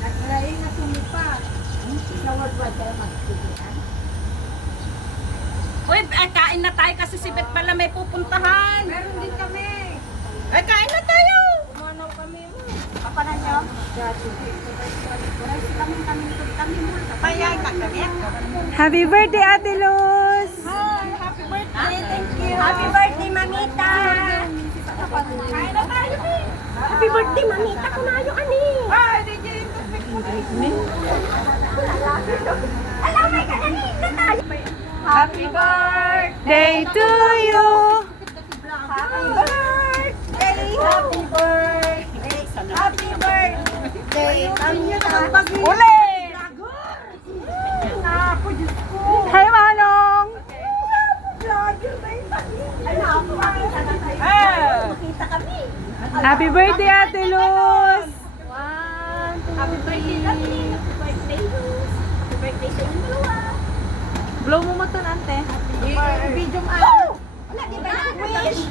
Nag-try na sumipa. Sa worldwide kayo magsigilan. Uy, kain na tayo kasi si Beth pala may pupuntahan. Meron din kami. Ay, kain na tayo. Umanaw kami mo. Kapanan nyo? Kami mo. Payay ka kami. Happy birthday, Ate Luz! Hi, happy birthday. Thank you. Happy birthday, Mamita! Kain na tayo, Beth. Happy birthday, Mamita! Kunayo ani! Ay, DJ. Alamay ka ani! Happy birthday. Day to you! Happy birthday! Happy birthday! Happy birthday! Mamita! Uli. Naku, Diyos ko! Hi, Manong! Makita kami! Happy birthday, Ate Luz! Happy birthday kami! Happy birthday, Luz! Happy birthday sa inyo dalawa! Blow mo mata, ante. Video mo! Wala, di ba? Wish!